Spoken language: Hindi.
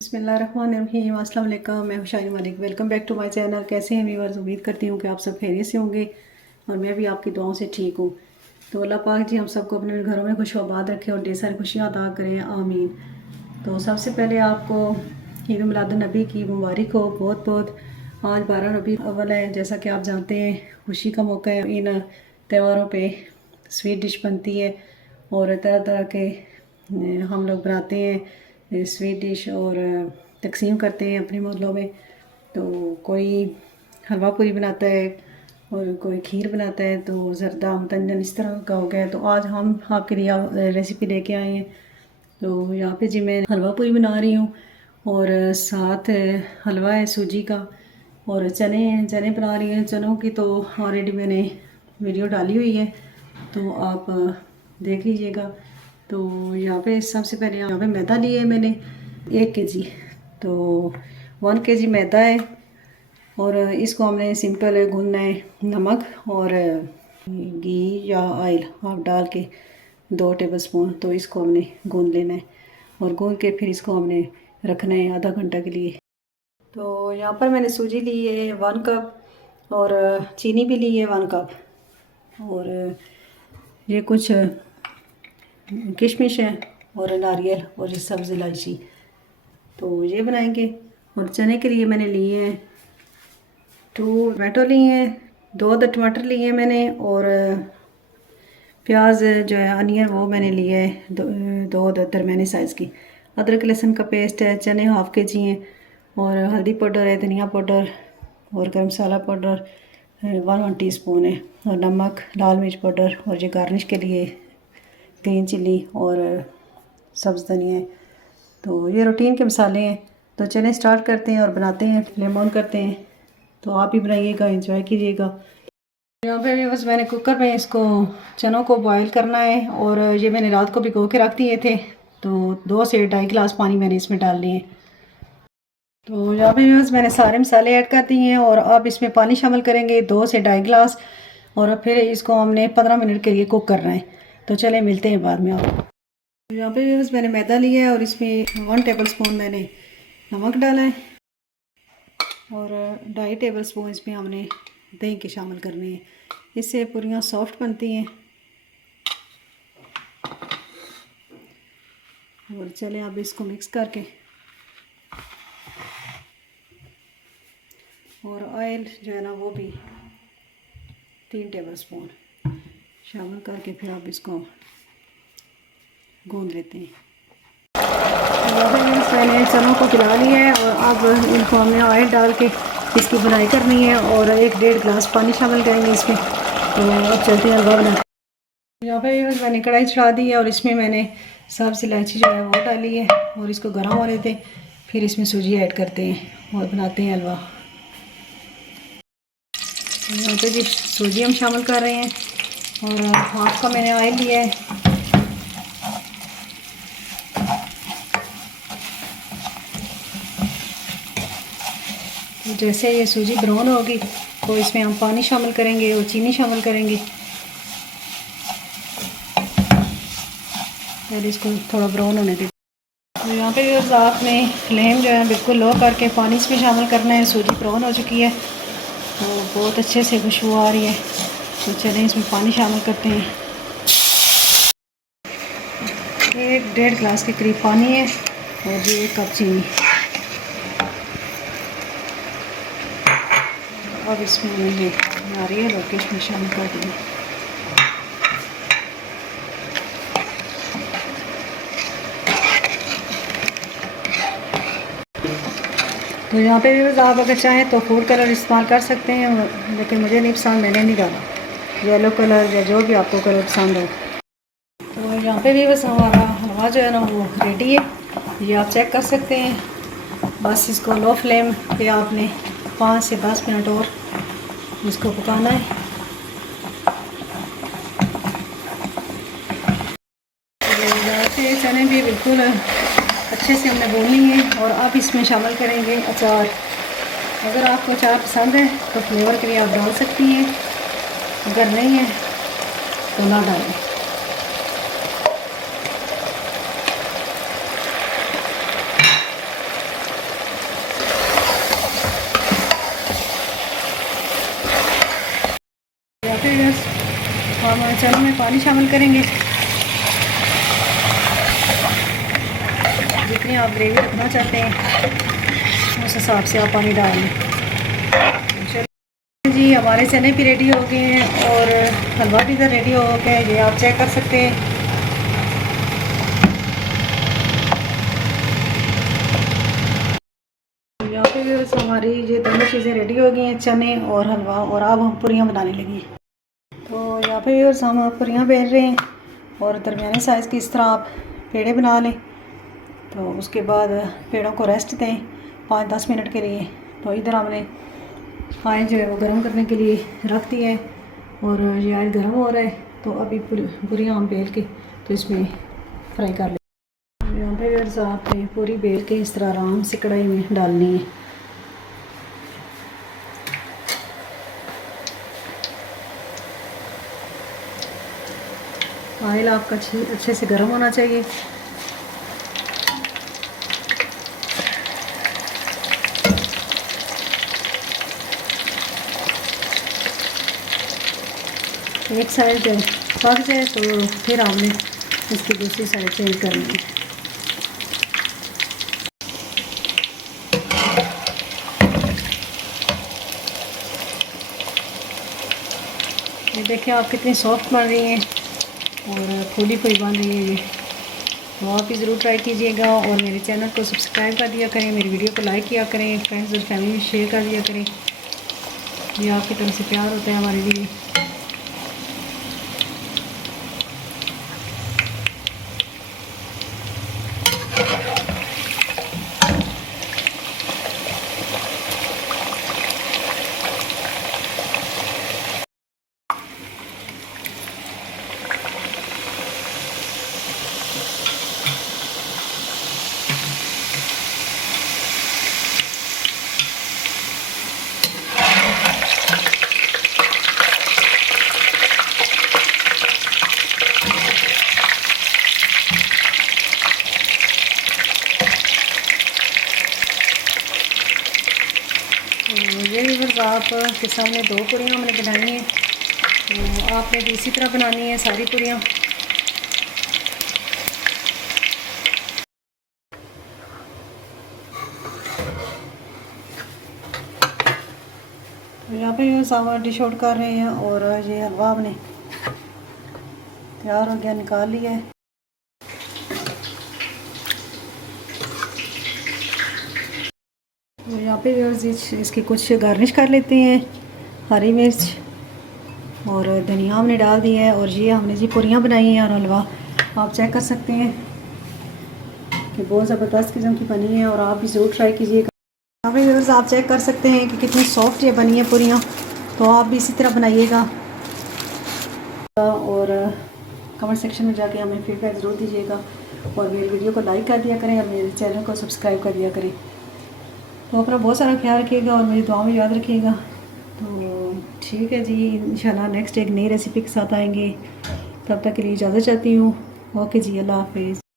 बिस्मिल्लाहिर्रहमानिर्रहीम, अस्सलाम वालेकुम। मैं Husaini Malik, welcome back to my channel. कैसे हैं व्यूअर्स? उम्मीद करती हूँ कि आप सब खैरियत से होंगे और मैं भी आपकी दुआओं से ठीक हूँ। तो अल्लाह पाक जी हम सबको अपने घरों में खुश आबाद रखे और ढेर सारी खुशियाँ अता करें, आमीन। तो सबसे पहले आपको ईद मिलादुन्नबी की मुबारक हो बहुत बहुत। आज 12 रबी अव्वल है, जैसा कि आप जानते हैं खुशी का मौका है। इन त्योहारों पर स्वीट डिश बनती है और तरह तरह के हम लोग बनाते हैं स्वीट डिश और तकसीम करते हैं अपने मोहल्लों में। तो कोई हलवा पूरी बनाता है और कोई खीर बनाता है, तो ज़रदा मतंजन इस तरह का हो गया। तो आज हम आपके लिए रेसिपी लेके आए हैं। तो यहाँ पे जी मैं हलवा पूरी बना रही हूँ और साथ हलवा है सूजी का और चने बना रही हैं। चनों की तो ऑलरेडी मैंने वीडियो डाली हुई है, तो आप देख लीजिएगा। तो यहाँ पे सबसे पहले यहाँ पे मैदा लिए है मैंने 1 kg। तो 1 kg मैदा है और इसको हमने सिंपल गूंदना है। नमक और घी या ऑयल आप डाल के 2 टेबलस्पून, तो इसको हमने गूंद लेना है और गूंद के फिर इसको हमने रखना है आधा घंटा के लिए। तो यहाँ पर मैंने सूजी ली है 1 कप और चीनी भी ली है 1 कप और ये कुछ किशमिश है और नारियल और ये सब्ज़ इलायची, तो ये बनाएंगे। और चने के लिए मैंने लिए हैं 2 टमाटो लिए हैं, 2 टमाटर लिए हैं मैंने और प्याज जो है अनियन वो मैंने लिए है 2 दरमियानी साइज़ की। अदरक लहसुन का पेस्ट है। चने हाफ kg हैं और हल्दी पाउडर है, धनिया पाउडर और गर्म मसाला पाउडर 1 टीस्पून है और नमक, लाल मिर्च पाउडर और ये गार्निश के लिए ग्रीन चिली और सब्ज़ धनिया है। तो ये रूटीन के मसाले हैं। तो चलिए स्टार्ट करते हैं और बनाते हैं, फ्लेम ऑन करते हैं। तो आप भी बनाइएगा, एंजॉय कीजिएगा। यहाँ पे भी बस मैंने कुकर में इसको चनों को बॉईल करना है और ये मैंने रात को भिगो के रख दिए थे। तो 2 से 2.5 गिलास पानी मैंने इसमें डाल लिए। तो यहाँ पे बस मैंने सारे मसाले ऐड कर दिए हैं और अब इसमें पानी शामिल करेंगे 2 से 2.5 गिलास और फिर इसको हमने 15 मिनट के लिए कुक करना है। तो चले मिलते हैं बाद में आपको। यहाँ पे बस मैंने मैदा लिया है और इसमें 1 टेबलस्पून मैंने नमक डाला है और 2.5 टेबलस्पून इसमें हमने दही के शामिल करने हैं। इससे पूरियाँ सॉफ्ट बनती हैं। और चले अब इसको मिक्स करके और ऑयल जो है ना वो भी 3 टेबलस्पून शामिल करके फिर आप इसको गूंद लेते हैं। मैंने चनों को पिला लिया है और अब इनको हमने ऑयल डाल के इसकी बुनाई करनी है और 1-1.5 गिलास पानी शामिल करेंगे इसमें। तो अब चलते हैं हलवा बनाते हैं। यहाँ पे मैंने कढ़ाई चढ़ा दी है और इसमें मैंने सब्ज़ इलायची जो है वो डाली है और इसको गर्म होने दें। फिर इसमें सूजी ऐड करते हैं और बनाते हैं हलवा। यहाँ पे भी सूजी हम शामिल कर रहे हैं और हाफ का मैंने ऑयल लिया है। जैसे ये सूजी ब्राउन होगी तो इसमें हम पानी शामिल करेंगे और चीनी शामिल करेंगे और इसको थोड़ा ब्राउन होने दें। तो यहाँ पे आपने फ्लेम जो है बिल्कुल लो करके पानी इसमें शामिल करना है। सूजी ब्राउन हो चुकी है तो बहुत अच्छे से खुशबू आ रही है। तो चलें इसमें पानी शामिल करते हैं। 1-1.5 गिलास के करीब पानी है और ये 1 कप चीनी। अब इसमें मैंने नारियल और किशमिश शामिल कर दिए। तो यहाँ पे भी आप अगर चाहें तो फूड कलर इस्तेमाल कर सकते हैं, लेकिन मुझे नहीं पसंद, मैंने नहीं डाला। येलो कलर या जो भी आपको कलर पसंद हो। तो यहाँ पे भी बस हमारा हलवा जो है ना वो रेडी है, ये आप चेक कर सकते हैं। बस इसको लो फ्लेम पे आपने 5 से 10 मिनट और इसको पकाना है। तो चने भी बिल्कुल अच्छे से हमने भून ली है और अब इसमें शामिल करेंगे अचार। अगर आपको अचार पसंद है तो फ्लेवर के लिए आप डाल सकती हैं, अगर नहीं है तो ना डालें। चने में पानी शामिल करेंगे। जितनी आप ग्रेवी रखना चाहते हैं उस हिसाब से आप पानी डाल लें। चलिए जी, हमारे चने भी रेडी हो गए हैं और हलवा भी इधर रेडी हो गया है, ये आप चेक कर सकते हैं। यहाँ पे हमारी ये दोनों चीज़ें रेडी हो गई हैं, चने और हलवा, और अब हम पूरियाँ बनाने लगी। तो यहाँ पे हम पूरियाँ बेल रहे हैं और दरमियाने साइज़ की इस तरह आप पेड़े बना लें। तो उसके बाद पेड़ों को रेस्ट दें 5-10 मिनट के लिए। तो इधर हमने ऑयल जो है वो गर्म करने के लिए रख दिया है और ये ऑयल गर्म हो रहा है। तो अभी पूरियाँ हम बेल के तो इसमें फ्राई कर लें। यहाँ पे आपने पूरी बेल के इस तरह आराम से कढ़ाई में डालनी है। ऑयल आपका अच्छे से गर्म होना चाहिए। एक साइड जब पक जाए तो फिर हमने इसकी दूसरी साइड चेंज करनी है। ये देखिए आप कितनी सॉफ्ट बन रही हैं और फूली फूली बन रही है ये। तो आप भी ज़रूर ट्राई कीजिएगा और मेरे चैनल को सब्सक्राइब कर दिया करें, मेरी वीडियो को लाइक किया करें, फ्रेंड्स और फैमिली में शेयर कर दिया करें। ये आपकी तरफ से प्यार होता है हमारे लिए। ये व्यूअर्स आपके सामने 2 पूरियाँ हमने बनाई हैं। तो आपने भी इसी तरह बनानी है सारी पूरियाँ। तो यहाँ पे सामान डिश आउट कर रहे हैं और ये हलवा हमने तैयार हो गया, निकाल लिया है। तो यहाँ पे इसकी कुछ गार्निश कर लेते हैं। हरी मिर्च और धनिया हमने डाल दिया है और ये हमने जी पूरियाँ बनाई हैं और हलवा आप चेक कर सकते हैं कि बहुत ज़बरदस्त किस्म की बनी है और आप भी ज़रूर ट्राई कीजिएगा। यहाँ पे आप चेक कर सकते हैं कि कितनी सॉफ्ट ये बनी है पूरियाँ। तो आप भी इसी तरह बनाइएगा और कमेंट सेक्शन में जाके हमें फीडबैक ज़रूर दीजिएगा और मेरी वीडियो को लाइक कर दिया करें और मेरे चैनल को सब्सक्राइब कर दिया करें। तो अपना बहुत सारा ख्याल रखिएगा और मेरी दुआ में याद रखिएगा। तो ठीक है जी, इंशाल्लाह नेक्स्ट एक नई रेसिपी के साथ आएंगे। तब तक के लिए इजाज़त चाहती हूँ। ओके जी, अल्लाह हाफिज़।